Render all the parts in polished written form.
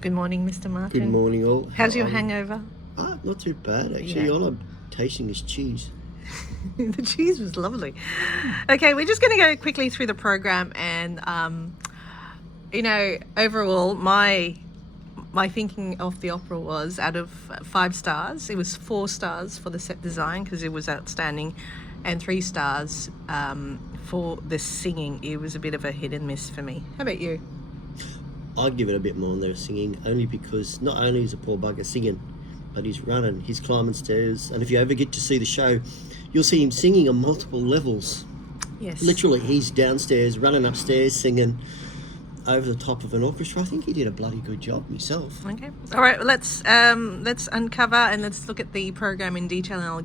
Good morning, Mr. Martin. Good morning, all. How's your hangover? Not too bad, actually. Yeah. All I'm tasting is cheese. The cheese was lovely. Okay, we're just going to go quickly through the program, and overall, my thinking of the opera was, out of 5 stars, it was 4 stars for the set design because it was outstanding, and 3 stars for the singing. It was a bit of a hit and miss for me. How about you? I'd give it a bit more on their singing, only because not only is a poor bugger singing, but he's running, he's climbing stairs, and if you ever get to see the show, you'll see him singing on multiple levels. Yes. Literally, he's downstairs, running upstairs, singing over the top of an orchestra. I think he did a bloody good job himself. Okay. All right. Well, let's uncover and let's look at the program in detail,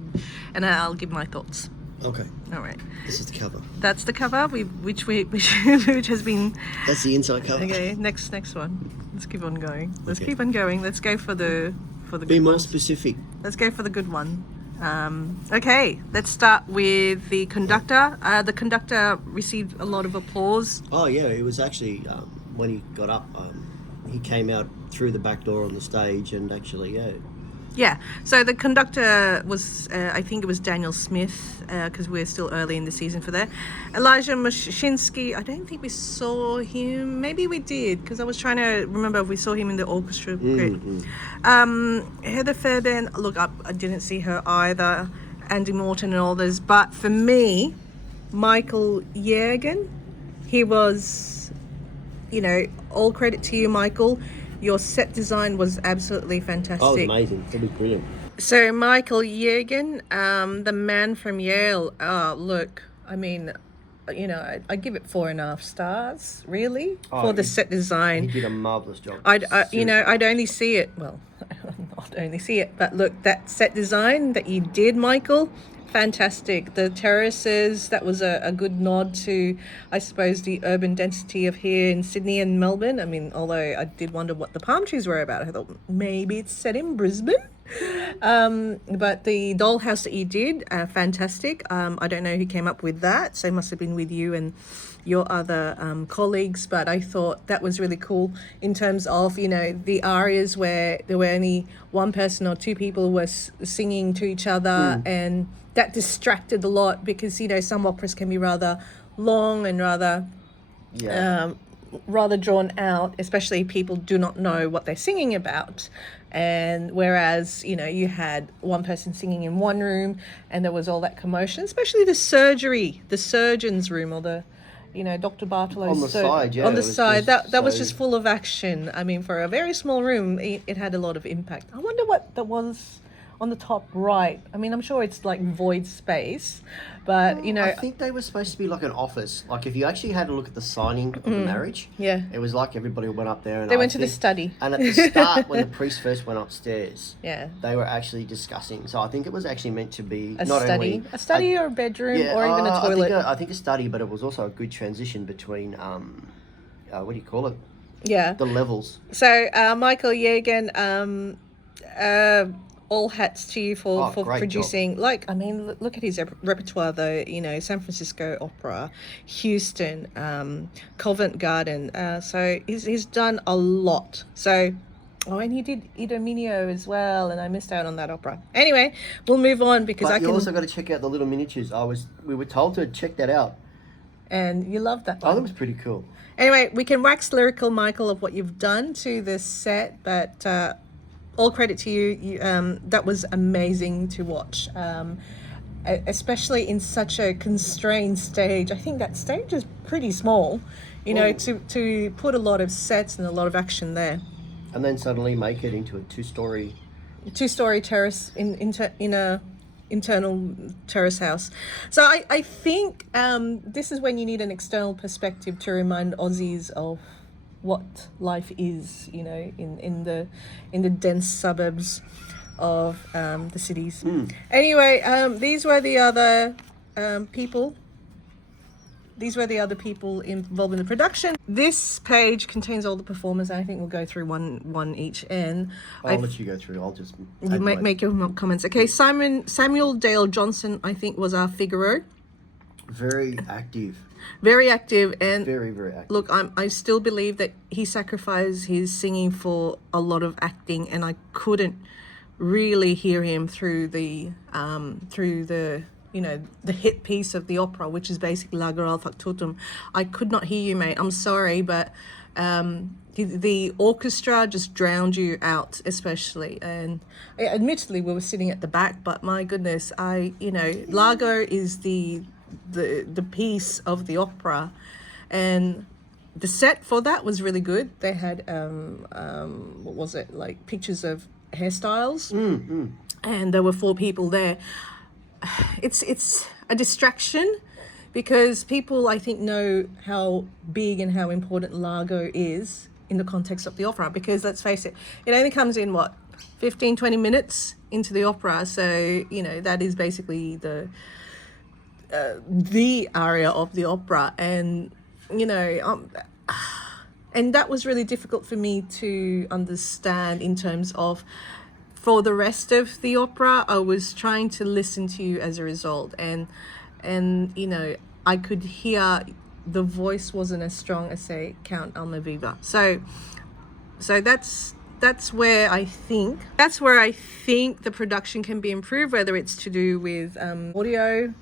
and I'll give my thoughts. Okay. All right. This is the cover. That's the cover, which has been. That's the inside cover. Okay. Next one. Let's keep on going. Let's Okay. keep on going. Let's go for the good Be more ones. specific. Let's go for the good one. Okay. Let's start with the conductor. The conductor received a lot of applause. Oh yeah, it was actually when he got up, he came out through the back door on the stage, and actually, Yeah, so the conductor was, I think it was Daniel Smith, because we're still early in the season for that. Elijah Mashinsky, I don't think we saw him. Maybe we did, because I was trying to remember if we saw him in the orchestra. Heather Fairbairn, look, I didn't see her either. Andy Morton and all those. But for me, Michael Yergin, he was, all credit to you, Michael. Your set design was absolutely fantastic. Oh, it was amazing. It was brilliant. So Michael Yergin, the man from Yale. Look, I mean, I give it 4.5 stars, really, for the set design. He did a marvelous job. I'd only see it. Well, not only see it, but look, that set design that you did, Michael. Fantastic. The terraces, that was a good nod to, I suppose, the urban density of here in Sydney and Melbourne. I mean, although I did wonder what the palm trees were about. I thought maybe it's set in Brisbane. But the dollhouse that you did, fantastic. I don't know who came up with that, so it must have been with you and your other colleagues, but I thought that was really cool in terms of, the arias where there were only one person or 2 people were singing to each other, and that distracted a lot because, some operas can be rather long and rather drawn out, especially if people do not know what they're singing about. And whereas, you had one person singing in one room and there was all that commotion, especially the surgeon's room, or the, Dr. Bartolow's on the side, yeah. On the side, that was so- just full of action. I mean, for a very small room, it had a lot of impact. I wonder what that was on the top right. I mean, I'm sure it's like void space, but I think they were supposed to be like an office. Like if you actually had a look at the signing of the marriage, yeah, it was like everybody went up there and they went to the study. And at the start, when the priest first went upstairs, Yeah, they were actually discussing. So I think it was actually meant to be a not study, only or a bedroom, or even a toilet. I think a study, but it was also a good transition between what do you call it? Yeah, The levels. So Michael Yegan, all hats to you for Great producing. job. Like, I mean, look at his repertoire though. San Francisco Opera, Houston, Covent Garden. So he's done a lot. So. Oh, and he did Idomeneo as well, and I missed out on that opera. Anyway, we'll move on because But you also got to check out the little miniatures. We were told to check that out. And you loved that Oh, one. that was pretty cool. Anyway, we can wax lyrical, Michael, of what you've done to this set, but all credit to you. That was amazing to watch, especially in such a constrained stage. I think that stage is pretty small, to put a lot of sets and a lot of action there. And then suddenly make it into a two-story Terrace in a internal terrace house. So I think this is when you need an external perspective to remind Aussies of what life is, in the dense suburbs of the cities. Anyway, these were the other people. These were the other people involved in the production. This page contains all the performers. I think we'll go through one each. And I'll let you go through. I'll just you make your comments. Okay, Samuel Dale Johnson, I think, was our Figaro. Very active. Very active, and Very, very active. look, I still believe that he sacrificed his singing for a lot of acting, and I couldn't really hear him through the the hit piece of the opera, which is basically Lager al Factotum. I could not hear you, mate. I'm sorry, but the orchestra just drowned you out, especially. And admittedly, we were sitting at the back, but my goodness, Lager is the piece of the opera, and the set for that was really good. They had what was it, like pictures of hairstyles, and there were 4 people there. It's a distraction because people, I think, know how big and how important Largo is in the context of the opera, because let's face it only comes in 15-20 minutes into the opera, so that is basically the aria of the opera, and and that was really difficult for me to understand in terms of, for the rest of the opera, I was trying to listen to you as a result, and I could hear the voice wasn't as strong as, say, Count Almaviva. So that's where I think the production can be improved, whether it's to do with audio,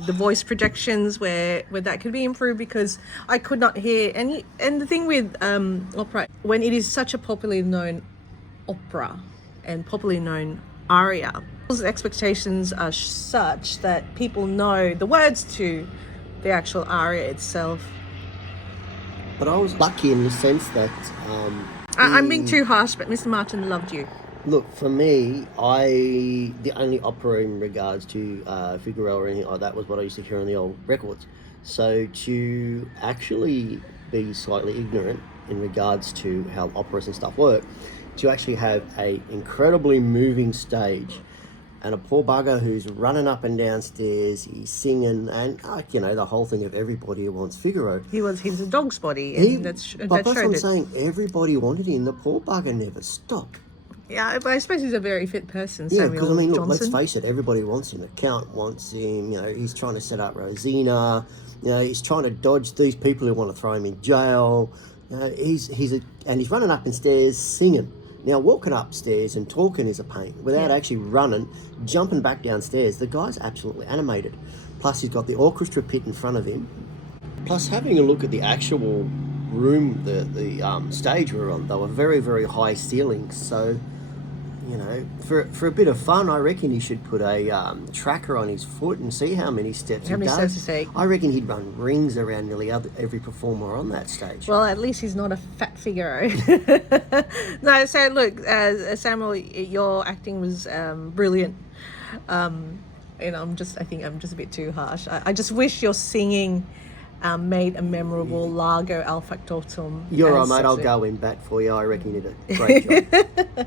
the voice projections, where that could be improved, because I could not hear any. And the thing with opera, when it is such a popularly known opera and popularly known aria, people's expectations are such that people know the words to the actual aria itself. But I was lucky in the sense that I'm being too harsh, but Mr. Martin loved you. look, for me, the only opera in regards to Figaro or anything like that was what I used to hear on the old records. So to actually be slightly ignorant in regards to how operas and stuff work, to actually have a incredibly moving stage and a poor bugger who's running up and down stairs, he's singing, and the whole thing of everybody who wants Figaro. He's a dog's body, and that's what I'm saying. Everybody wanted him. The poor bugger never stopped. Yeah, but I suppose he's a very fit person. Yeah, because look, Johnson. let's face it. Everybody wants him. The Count wants him. He's trying to set up Rosina. He's trying to dodge these people who want to throw him in jail. He's running up and stairs singing. Now, walking upstairs and talking is a pain. Without actually running, jumping back downstairs, the guy's absolutely animated. Plus, he's got the orchestra pit in front of him. Plus, having a look at the actual room, the stage we're on, they were very, very high ceilings. So, for a bit of fun, I reckon he should put a tracker on his foot and see how many steps he does. Steps he takes? I reckon he'd run rings around nearly every performer on that stage. Well, at least he's not a fat Figaro. No, so look, Samuel, your acting was brilliant. I think I'm just a bit too harsh. I just wish your singing made a memorable Largo al Factotum. You're right, mate. I'll go in bat for you. I reckon you did a great job.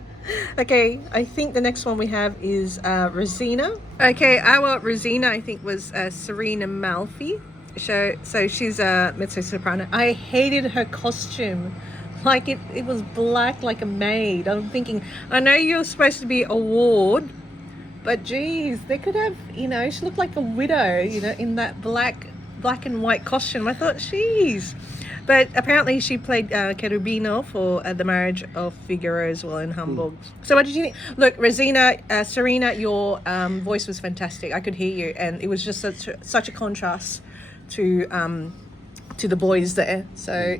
Okay, I think the next one we have is Rosina. Okay, our Rosina, I think, was Serena Malfi. So she's a mezzo-soprano. I hated her costume. Like, it was black like a maid. I'm thinking, I know you're supposed to be a ward, but geez, they could have, she looked like a widow, in that black and white costume. I thought, geez. But apparently she played Cherubino for the Marriage of Figaro as well in Hamburg. So what did you think? Look, Rosina, Serena, your voice was fantastic. I could hear you, and it was just such a contrast to the boys there. So,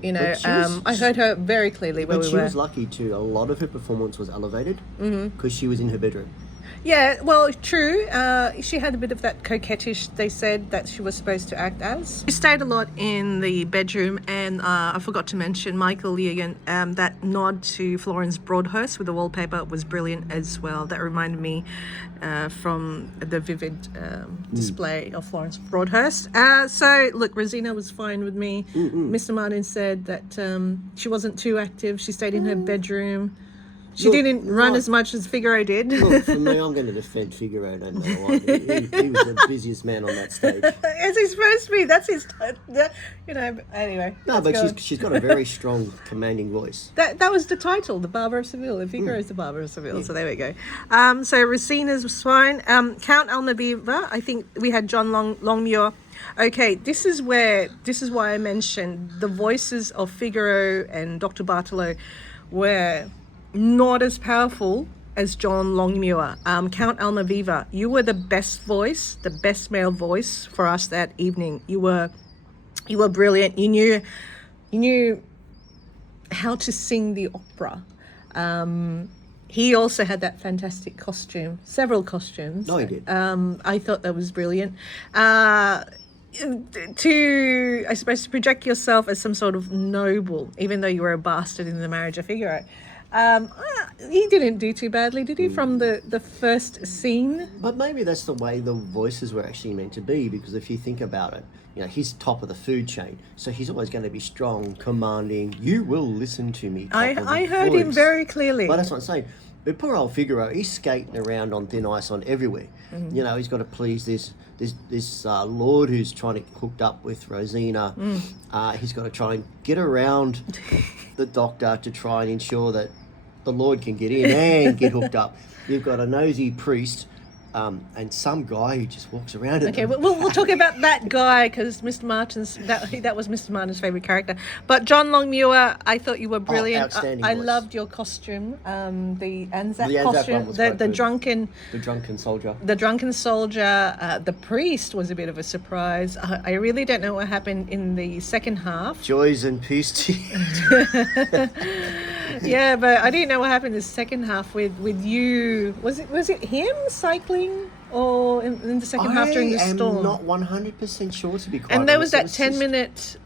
I heard her very clearly where we were. But she was lucky too. A lot of her performance was elevated because she was in her bedroom. Yeah, well, true. She had a bit of that coquettish, they said, that she was supposed to act as. She stayed a lot in the bedroom, and I forgot to mention Michael Yegan, that nod to Florence Broadhurst with the wallpaper was brilliant as well. That reminded me from the vivid display of Florence Broadhurst. So, look, Rosina was fine with me. Mr. Martin said that she wasn't too active. She stayed in her bedroom. She didn't run as much as Figaro did. Look, for me, I'm going to defend Figaro no matter what. He was the busiest man on that stage. As he's supposed to be. That's his, anyway. No, but she's got a very strong, commanding voice. That was the title, The Barber of Seville. The Figaro is The Barber of Seville, so there we go. So Rossini's was fine. Count Almaviva, I think we had John Longmuir. Okay, this is why I mentioned the voices of Figaro and Dr. Bartolo were not as powerful as John Longmuir. Count Almaviva, you were the best voice, the best male voice for us that evening. You were brilliant. You knew how to sing the opera. He also had that fantastic costume, several costumes. No, he did. I thought that was brilliant. I suppose, to project yourself as some sort of noble, even though you were a bastard in the Marriage of Figaro. He didn't do too badly, did he, from the first scene? But maybe that's the way the voices were actually meant to be, because if you think about it, he's top of the food chain, so he's always going to be strong, commanding. You will listen to me. I heard him very clearly. But that's what I'm saying. But poor old Figaro, he's skating around on thin ice on everywhere. He's got to please this lord who's trying to hooked up with Rosina. He's got to try and get around the doctor to try and ensure that the lord can get in and get hooked up. You've got a nosy priest and some guy who just walks around. Okay, we'll talk about that guy, because Mr. Martin's that was Mr. Martin's favourite character. But John Longmuir, I thought you were brilliant. Outstanding I voice. loved your costume, the Anzac Anzac costume, one was the quite good. drunken soldier. The drunken soldier. The priest was a bit of a surprise. I really don't know what happened in the second half. Joys and peace to you. Yeah, but I didn't know what happened in the second half with you. Was it him cycling, or in the second half during the storm? I'm not 100% sure, to be quite And there was honest. that 10-minute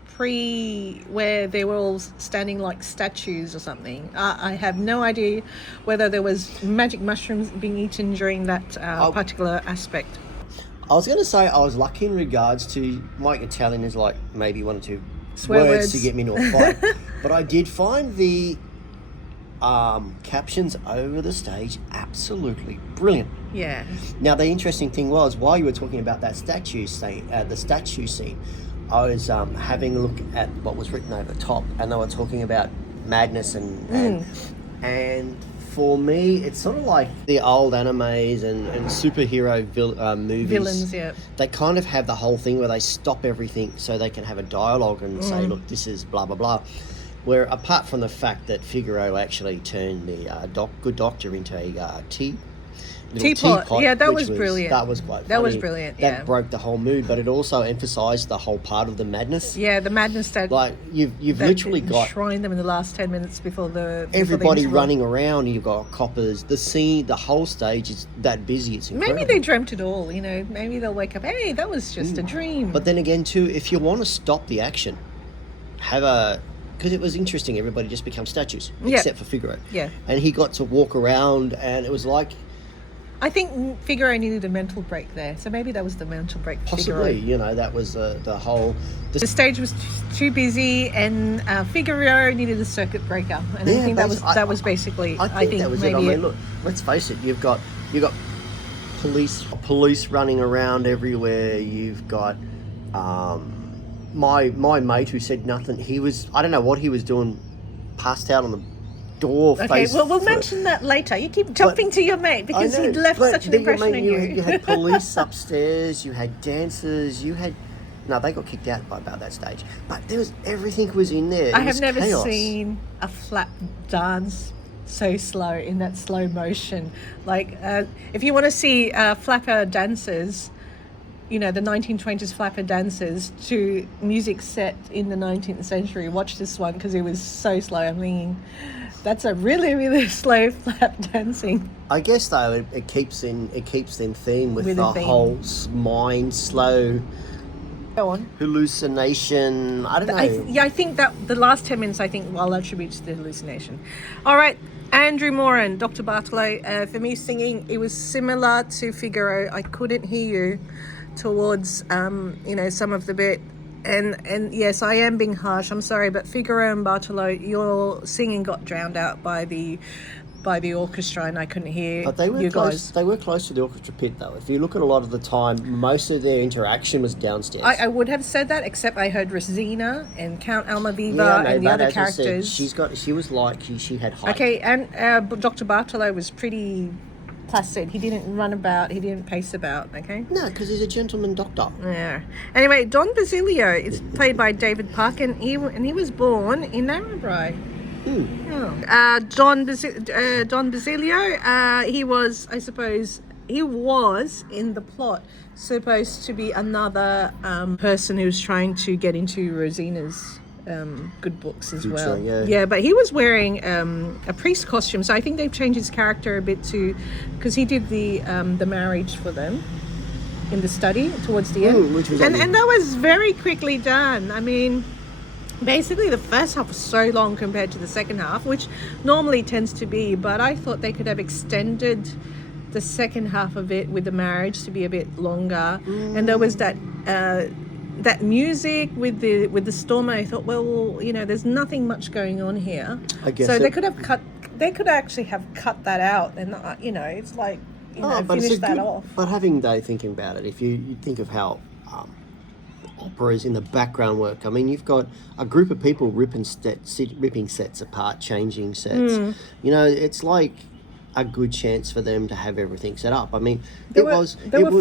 where they were all standing like statues or something. I have no idea whether there was magic mushrooms being eaten during that particular aspect. I was going to say I was lucky in regards to Mike Italian is like maybe one or two Swear words to get me into a fight. But I did find the captions over the stage absolutely brilliant. Yeah. Now, the interesting thing was, while you were talking about that statue scene, I was having a look at what was written over the top, and they were talking about madness and for me, it's sort of like the old animes and superhero movies. Villains, yeah. They kind of have the whole thing where they stop everything so they can have a dialogue and say, look, this is blah, blah, blah. Where apart from the fact that Figaro actually turned the good doctor into a teapot. Yeah, that was brilliant. That was quite funny. That was brilliant, yeah. That broke the whole mood, but it also emphasised the whole part of the madness. Yeah, the madness that... Like, you've literally got... enshrined them in the last 10 minutes before everybody running around, you've got coppers. The scene, the whole stage is that busy, it's incredible. Maybe they dreamt it all, Maybe they'll wake up, hey, that was just a dream. But then again, too, if you want to stop the action, because it was interesting, everybody just becomes statues, except for Figaro. Yeah. And he got to walk around, and it was like... I think Figaro needed a mental break there, so maybe that was the mental break for Possibly, Figaro. that was the whole... The stage was too busy, and Figaro needed a circuit breaker, and I think that was basically. I think that was maybe it. I mean, look, let's face it. You've got police running around everywhere. You've got my mate who said nothing. I don't know what he was doing, passed out on the door. Okay, well, we'll mention that later. You keep jumping to your mate because he left such an impression on you. You had police upstairs, you had dancers, no, they got kicked out by about that stage. But everything was in there. I have never seen a flap dance so slow, in that slow motion. Like, if you want to see flapper dancers, the 1920s flapper dancers to music set in the 19th century, watch this one because it was so slow. I'm thinking, that's a really, really slow flap dancing. I guess though it keeps in theme with the whole mind slow. Go on. Hallucination. I don't know. I think that the last 10 minutes, I'll attribute to the hallucination. All right, Andrew Moran, Dr. Bartolo. For me, singing, it was similar to Figaro. I couldn't hear you towards, some of the bit. And yes, I am being harsh. I'm sorry, but Figaro and Bartolo, your singing got drowned out by the by the orchestra, and I couldn't hear But they were you close. guys. They were close to the orchestra pit, though. If you look at a lot of the time, most of their interaction was downstairs. I would have said that, except I heard Rosina and Count Almaviva and the other characters. She was like she had height. Okay, and Dr. Bartolo was pretty placid. He didn't run about. He didn't pace about. Okay. No, because he's a gentleman doctor. Yeah. Anyway, Don Basilio is played by David Park, and he was born in Narrabri. Oh. Don Basilio. He was, I suppose, in the plot supposed to be another person who was trying to get into Rosina's good books as well. Yeah, but he was wearing a priest costume, so I think they've changed his character a bit too, because he did the marriage for them in the study towards the end, and that was very quickly done. I mean, basically the first half was so long compared to the second half, which normally tends to be, but I thought they could have extended the second half of it with the marriage to be a bit longer. And there was that music with the storm. I thought, well, there's nothing much going on here. I guess so. They could actually have cut that out, and it's like finish that off. But having thinking about it, if you think of how operas in the background work, I mean, you've got a group of people ripping sets apart, changing sets. It's like a good chance for them to have everything set up. I mean, there were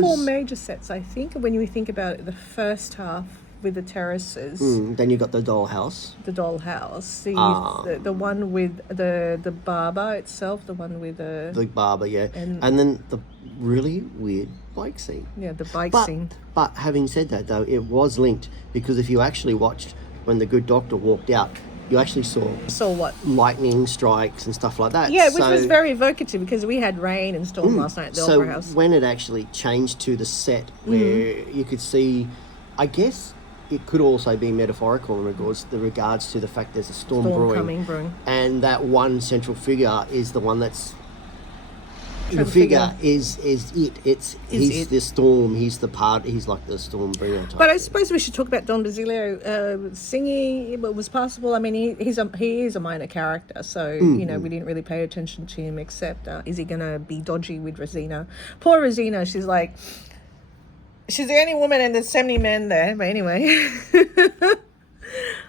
4 major sets, I think, when you think about it. The first half with the terraces. Then you got the dollhouse. The one with the barber itself, the one with the barber, yeah. And then the really weird bike scene. Yeah, the bike scene. But having said that, though, it was linked, because if you actually watched when the good doctor walked out, you actually saw what? Lightning strikes and stuff like that. Yeah, which was very evocative, because we had rain and storm last night at the Opera House. So when it actually changed to the set where you could see, I guess it could also be metaphorical in regards to the fact there's a storm brewing. And that one central figure is the one that's the figure is it. He's the storm. He's the part. He's like the storm bringer type. But I suppose we should talk about Don Basilio singing. It was possible. I mean, he is a minor character, so we didn't really pay attention to him. Except, is he gonna be dodgy with Rosina? Poor Rosina. She's like, she's the only woman, and there's so many men there. But anyway.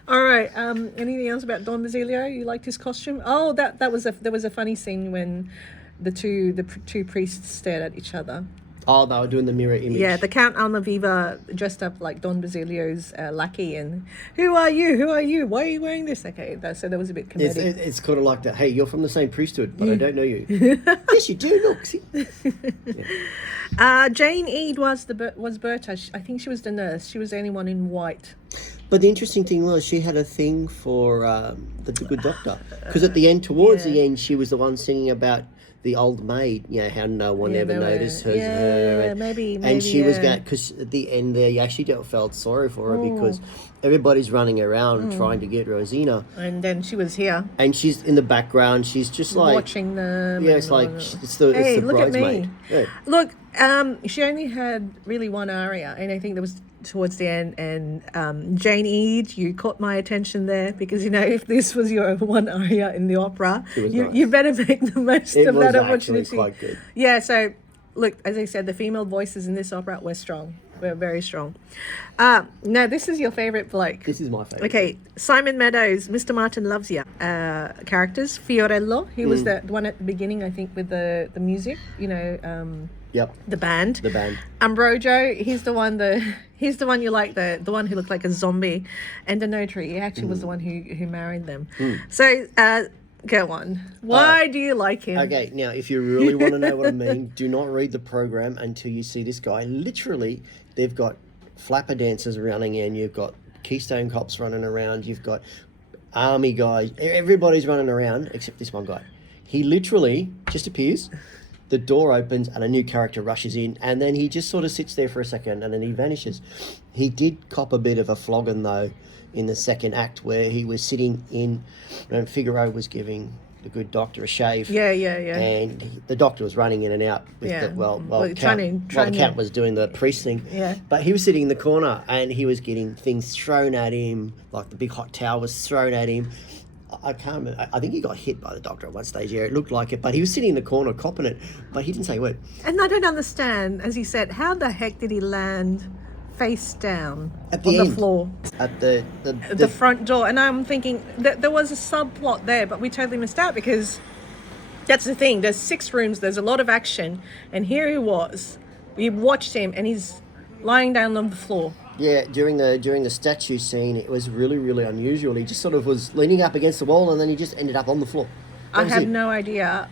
All right. Anything else about Don Basilio? You liked his costume? Oh, there was a funny scene when the two priests stared at each other. Oh, they were doing the mirror image. Yeah, the Count Almaviva dressed up like Don Basilio's lackey, and who are you? Why are you wearing this? Okay, so that was a bit comedic. It's kind of like that. Hey, you're from the same priesthood, but I don't know you. Yes, you do. Look, see. Jane Eade was Berta. I think she was the nurse. She was the only one in white. But the interesting thing was she had a thing for the good doctor, because at the end, towards the end, she was the one singing about the old maid, how no one ever noticed her. Yeah, maybe. And she was going, because at the end there, you actually felt sorry for her, because everybody's running around trying to get Rosina. And then she was here. And she's in the background. She's just like watching them. Yeah, it's like it's the bridesmaid. Yeah. Look, she only had really one aria, and I think there was towards the end, and Jane Eade, you caught my attention there, because if this was your one aria in the opera, you better make the most of that opportunity. It was quite good. Yeah, so look, as I said, the female voices in this opera were strong. We're very strong. Now, this is your favourite bloke. This is my favourite. Okay, Simon Meadows, Mr. Martin Loves You. Characters, Fiorello, he was the one at the beginning, I think, with the music, Yep. The band. The Ambrogio, he's the one you like, the one who looked like a zombie. And the notary, he actually was the one who married them. So, go on. Why do you like him? Okay, now, if you really want to know what I mean, do not read the program until you see this guy. Literally, they've got flapper dancers running in, you've got Keystone Cops running around, you've got army guys, everybody's running around except this one guy. He literally just appears, the door opens and a new character rushes in, and then he just sort of sits there for a second and then he vanishes. He did cop a bit of a flogging, though, in the second act, where he was sitting in, and Figaro was giving the good doctor a shave. Yeah. And the doctor was running in and out with the Count was doing the priest thing. Yeah. But he was sitting in the corner and he was getting things thrown at him, like the big hot towel was thrown at him. I can't remember. I think he got hit by the doctor at one stage. Yeah, it looked like it, but he was sitting in the corner copping it, but he didn't say a word. And I don't understand, as he said, how the heck did he land face down At the on end. the floor? At The front door. And I'm thinking that there was a subplot there, but we totally missed out because that's the thing. There's 6 rooms, there's a lot of action, and here he was. We watched him and he's lying down on the floor. Yeah, during the statue scene, it was really, really unusual. He just sort of was leaning up against the wall, and then he just ended up on the floor. I have no idea.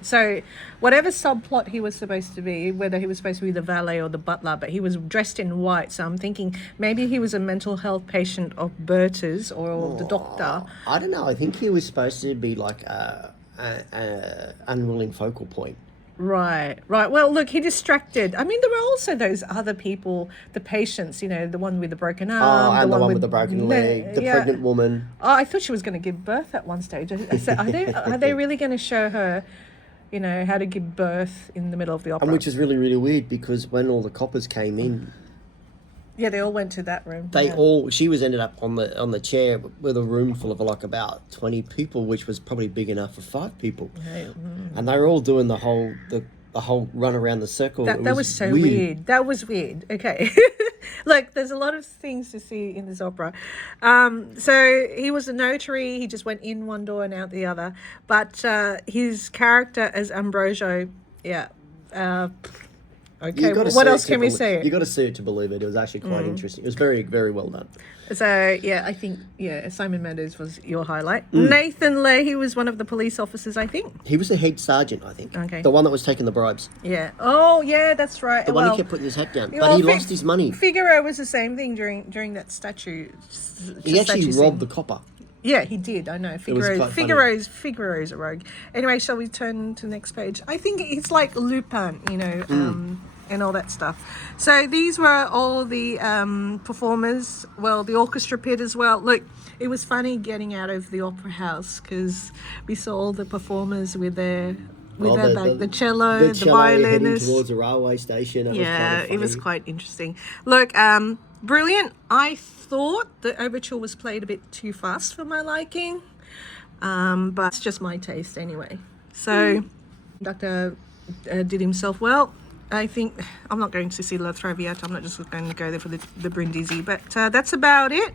So whatever subplot he was supposed to be, whether he was supposed to be the valet or the butler, but he was dressed in white. So I'm thinking maybe he was a mental health patient of Berta's or the doctor. I don't know. I think he was supposed to be like a unwilling focal point. Right. Well, look, he distracted. I mean, there were also those other people, the patients, you know, the one with the broken arm. And the one with the broken leg, the pregnant woman. Oh, I thought she was going to give birth at one stage. I said, are they really going to show her, you know, how to give birth in the middle of the opera? And which is really, really weird because when all the coppers came in, yeah, they all went to that room. She was ended up on the chair with a room full of like about 20 people, which was probably big enough for 5 people. And they were all doing the whole run around the circle. That was so weird. That was weird. Okay. Look, there's a lot of things to see in this opera. So he was a notary. He just went in one door and out the other. But his character as Ambrosio, okay, what else can we say? You got to see it to believe it. It was actually quite interesting. It was very, very well done. So, yeah, I think, Simon Mendes was your highlight. Nathan Leahy was one of the police officers, I think. He was the head sergeant, I think. Okay. The one that was taking the bribes. Yeah. Oh, yeah, that's right. The one who kept putting his hat down. But he lost his money. Figaro was the same thing during that statue. He actually robbed the copper. Yeah, he did. I know. Figaro's a rogue. Anyway, shall we turn to the next page? I think it's like Lupin, you know, and all that stuff. So these were all the performers. Well, the orchestra pit as well. Look, it was funny getting out of the opera house because we saw all the performers with their the cello, the violinist towards the railway station. It was quite interesting. Look, brilliant. I thought the overture was played a bit too fast for my liking, but it's just my taste anyway. So, Doctor did himself well. I think I'm not going to see La Traviata. I'm not just going to go there for the Brindisi, but that's about it.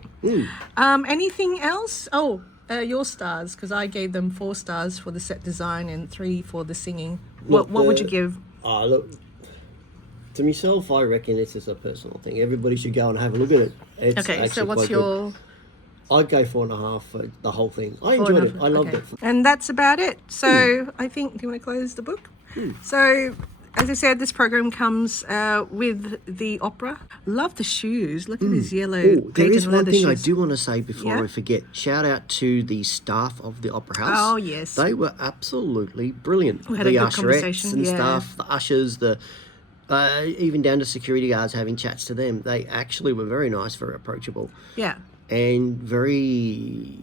Anything else? Oh, your stars, because I gave them 4 stars for the set design and 3 for the singing. What would you give? Look, to myself, I reckon it's just a personal thing. Everybody should go and have a look at it. It's okay, so what's your... I'd go 4.5 for the whole thing. I enjoyed it. I loved it. And that's about it. So I think, do you want to close the book? So... As I said, this program comes with the opera. Love the shoes. Look at these yellow patent there is one leather thing shoes. I do want to say before I forget. Shout out to the staff of the Opera House. Oh, yes. They were absolutely brilliant. We had a good usherettes and conversation, stuff, the ushers, even down to security guards having chats to them. They actually were very nice, very approachable. Yeah. And very...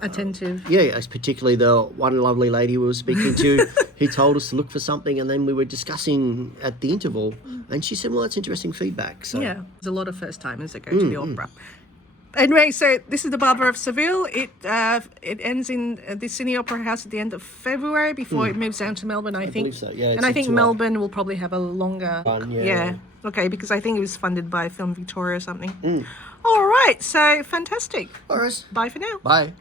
attentive. Yeah, particularly the one lovely lady we were speaking to. He told us to look for something, and then we were discussing at the interval, and she said, well, that's interesting feedback. So. Yeah, there's a lot of first-timers that go to the opera. Anyway, so this is the Barber of Seville. It ends in the Sydney Opera House at the end of February before it moves down to Melbourne, I think. Believe so. Yeah, and I think Melbourne will probably have a longer run. Okay, because I think it was funded by Film Victoria or something. All right, so fantastic. All right. Bye for now. Bye.